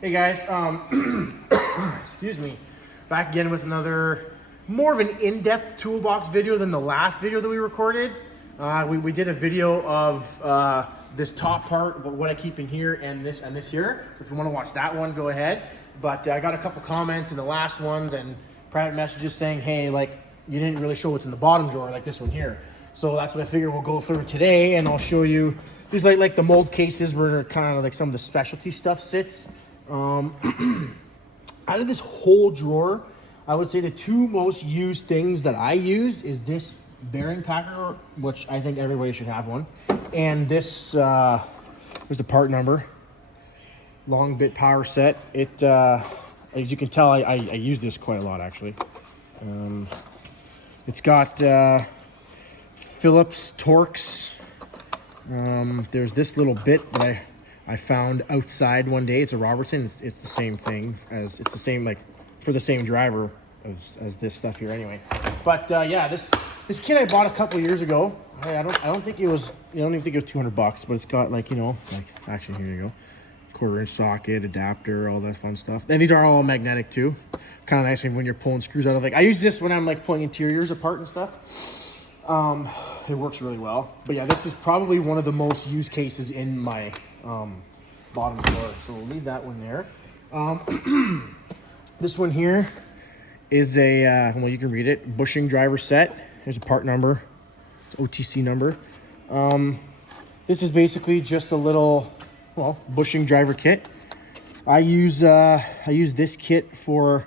Hey guys, excuse me, back again with another more of an in-depth toolbox video than the last video that we recorded. We did a video of this top part, what I keep in here and this here. So if you want to watch that one, go ahead. But I got a couple comments in the last ones and private messages saying, hey, like you didn't really show what's in the bottom drawer, like this one here. So that's what I figured we'll go through today, and I'll show you these like the mold cases where kind of like some of the specialty stuff sits. Out of this whole drawer, I would say the two most used things that I use is this bearing packer, which I think everybody should have one, and this here's the part number, long bit power set. It as you can tell, I use this quite a lot actually. It's got Phillips Torx. There's this little bit that I found outside one day. It's a Robertson. It's the same thing it's the same, like for the same driver as this stuff here anyway. But yeah, this kit I bought a couple years ago. I don't think it was, I don't even think it was $200, but it's got like, you know, like actually here you go, 1/4 inch socket, adapter, all that fun stuff. And these are all magnetic too. Kind of nice when you're pulling screws out of, like I use this when I'm like pulling interiors apart and stuff. It works really well. But yeah, this is probably one of the most used cases in my bottom drawer, so we'll leave that one there. This one here is a well, you can read it, bushing driver set. There's a part number, it's OTC number. This is basically just a little, well, bushing driver kit. I use this kit for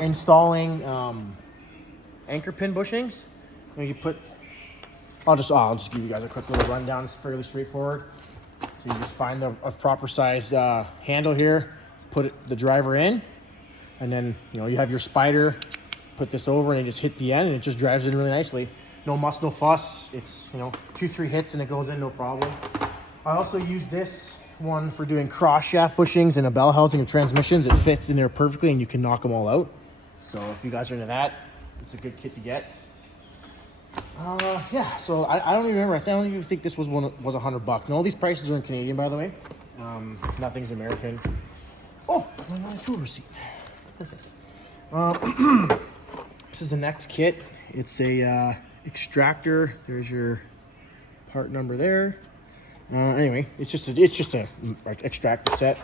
installing anchor pin bushings. You put, I'll just give you guys a quick little rundown. It's fairly straightforward. So you just find a proper sized handle here, put the driver in, and then you have your spider. Put this over and you just hit the end, and it just drives in really nicely. No muss, no fuss. It's 2-3 hits and it goes in no problem. I also use this one for doing cross shaft bushings and a bell housing of transmissions. It fits in there perfectly, and you can knock them all out. So if you guys are into that, it's a good kit to get. Yeah, so I don't even remember. I don't even think this was $100. And all these prices are in Canadian, by the way. Nothing's American. Oh, my tool receipt. Perfect. This is the next kit. It's a extractor. There's your part number there. Anyway, it's just a like extractor set.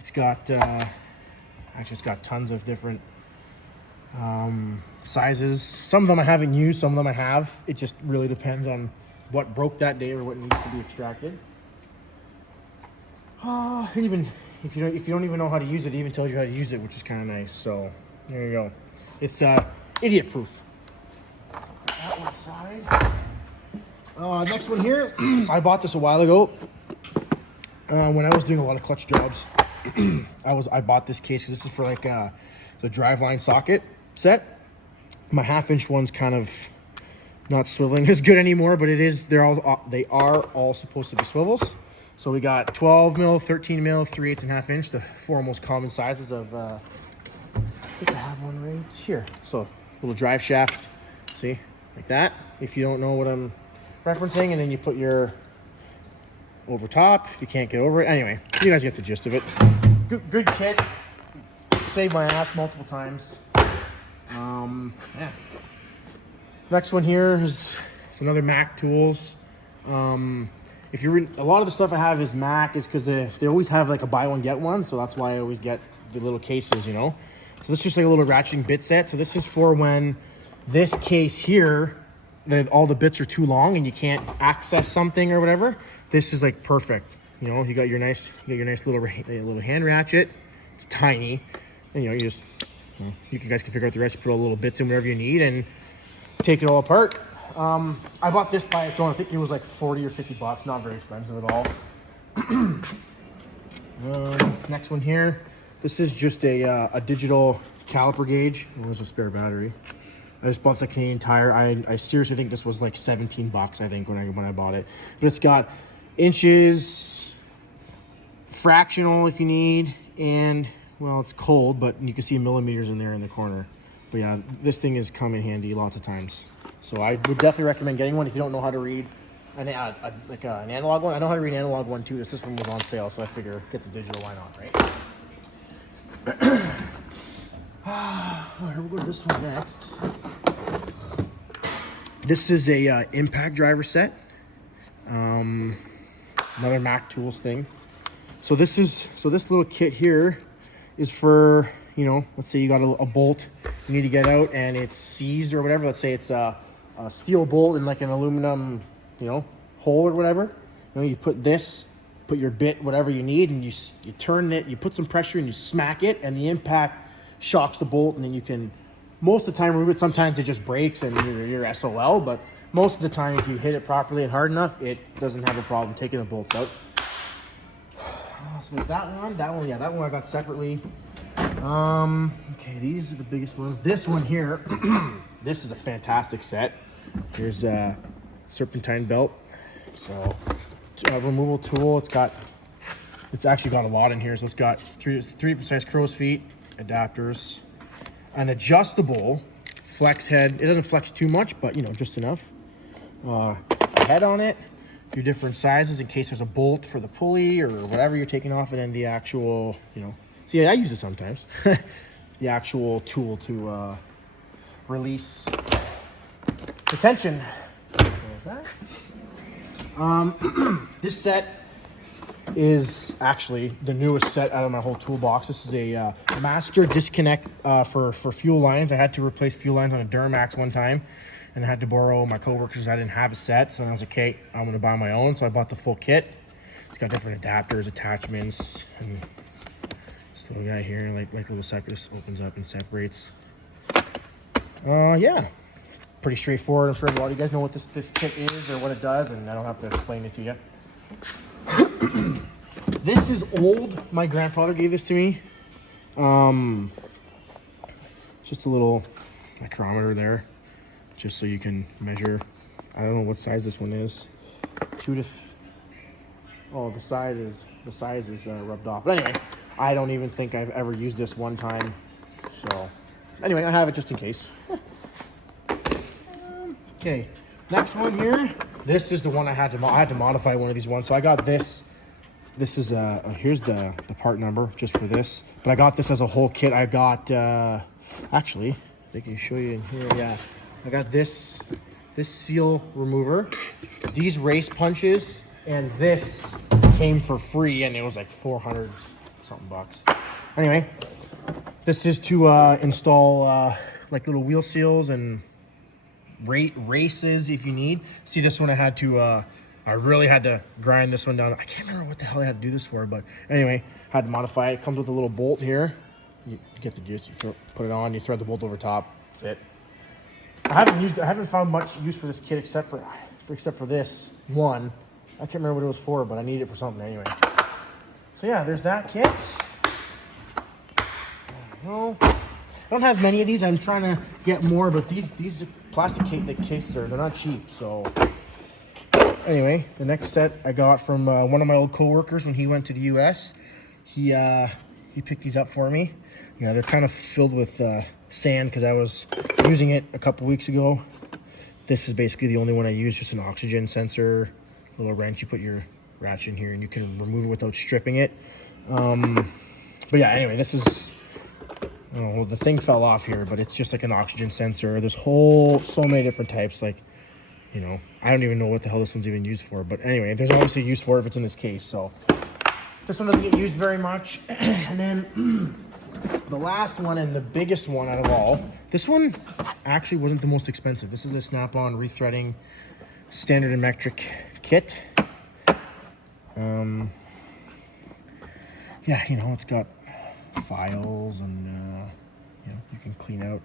It's got actually it's got tons of different sizes. Some of them I haven't used, some of them I have. It just really depends on what broke that day or what needs to be extracted. Even if you don't even know how to use it, it even tells you how to use it, which is kind of nice. So there you go. It's idiot proof. That one side. Next one here. I bought this a while ago when I was doing a lot of clutch jobs. I bought this case because this is for like the driveline socket set. My 1/2 inch one's kind of not swiveling as good anymore, but it is. They are all supposed to be swivels. So we got 12 mil, 13 mil, 3/8 and 1/2 inch, the four most common sizes of. I think I have one right here. So little drive shaft, see, like that. If you don't know what I'm referencing, and then you put your over top. If you can't get over it, anyway, you guys get the gist of it. Good kit. Saved my ass multiple times. Yeah. Next one here is another Mac tools. If you're a lot of the stuff I have is Mac, is because they always have like a buy one get one, so that's why I always get the little cases, So this is just like a little ratcheting bit set. So this is for when this case here, all the bits are too long and you can't access something or whatever. This is like perfect. You got your nice little hand ratchet. It's tiny, and you just. You guys can figure out the rest. Put all the little bits in wherever you need and take it all apart. I bought this by its own. I think it was like $40 or $50. Not very expensive at all. Next one here. This is just a digital caliper gauge. There's a spare battery. I just bought some Canadian Tire. I seriously think this was like $17. I think when I bought it. But it's got inches, fractional if you need, and well, it's cold, but you can see millimeters in there in the corner. But yeah, this thing has come in handy lots of times. So I would definitely recommend getting one if you don't know how to read. like an analog one. I know how to read an analog one too. This one was on sale, so I figure get the digital. Why not, right? All right, we'll go to this one next. This is a impact driver set. Another Mac Tools thing. So this little kit here is for, you know, let's say you got a bolt you need to get out and it's seized or whatever. Let's say it's a steel bolt in like an aluminum, you know, hole or whatever. You know, you put your bit, whatever you need, and you turn it, you put some pressure and you smack it, and the impact shocks the bolt, and then you can, most of the time, remove it. Sometimes it just breaks and you're SOL, but most of the time, if you hit it properly and hard enough, it doesn't have a problem taking the bolts out. So there's that one. That one, yeah, that one I got separately. Okay, these are the biggest ones. This one here, this is a fantastic set. Here's a serpentine belt. So, removal tool. It's actually got a lot in here. So it's got three different size crow's feet, adapters, an adjustable flex head. It doesn't flex too much, but you know, just enough. Head on it. A few different sizes in case there's a bolt for the pulley or whatever you're taking off, and then the actual, you know. See, I use it sometimes. The actual tool to release the tension. There's that. This set is actually the newest set out of my whole toolbox. This is a master disconnect for fuel lines. I had to replace fuel lines on a Duramax one time, and I had to borrow my coworkers. I didn't have a set, so I was like, okay, I'm gonna buy my own. So I bought the full kit. It's got different adapters, attachments, and this little guy here, like little separate, opens up and separates. Yeah, pretty straightforward. I'm sure a lot of you guys know what this kit is or what it does, and I don't have to explain it to you. This is old. My grandfather gave this to me. It's just a little micrometer there, just so you can measure. I don't know what size this one is. Oh, the size is rubbed off. But anyway, I don't even think I've ever used this one time. So anyway, I have it just in case. Okay, next one here. This is the one I had to modify one of these ones. So I got this. This is here's the part number just for this. But I got this as a whole kit. I got actually, I think I can show you in here. Yeah, I got this seal remover, these race punches, and this came for free, and it was like 400 something bucks. Anyway, this is to install like little wheel seals and races if you need. See, this one I really had to grind this one down. I can't remember what the hell I had to do this for, but anyway, had to modify it. It comes with a little bolt here. You get the juice, you put it on, you thread the bolt over top. That's it. I haven't found much use for this kit except for this one. I can't remember what it was for, but I need it for something anyway. So yeah, there's that kit. I don't have many of these. I'm trying to get more, but these plastic cases they're not cheap. So anyway, the next set I got from one of my old coworkers when he went to the US. He picked these up for me. Yeah, they're kind of filled with sand because I was using it a couple weeks ago. This is basically the only one I use, just an oxygen sensor, little wrench. You put your ratchet in here and you can remove it without stripping it. But yeah, anyway, this is, well, the thing fell off here, but it's just like an oxygen sensor. There's so many different types. Like, you know, I don't even know what the hell this one's even used for. But anyway, there's obviously use for it if it's in this case. So this one doesn't get used very much. And then the last one and the biggest one out of all, this one actually wasn't the most expensive. This is a Snap-on rethreading standard and metric kit. Yeah, you know, it's got files and you know, you can clean out.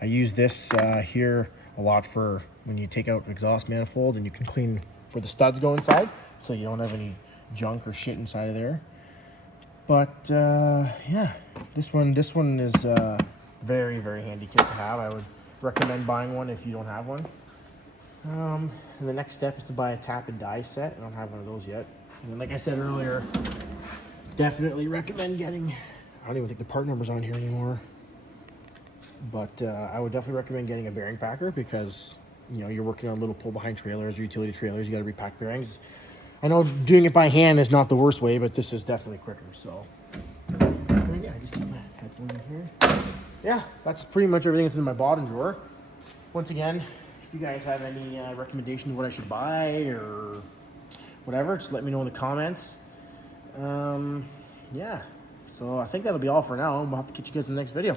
I use this here a lot for when you take out exhaust manifolds and you can clean where the studs go inside, so you don't have any junk or shit inside of there. But yeah, this one is very, very handy kit to have. I would recommend buying one if you don't have one. And the next step is to buy a tap and die set. I don't have one of those yet. And then, like I said earlier, definitely recommend getting, I don't even think the part number's on here anymore, but I would definitely recommend getting a bearing packer because you know, you're working on little pull behind trailers or utility trailers, you got to repack bearings. I know doing it by hand is not the worst way, but this is definitely quicker. So yeah, I just keep my headphones in here. Yeah, that's pretty much everything that's in my bottom drawer. Once again, if you guys have any recommendations of what I should buy or whatever, just let me know in the comments. Yeah, so I think that'll be all for now. We'll have to catch you guys in the next video.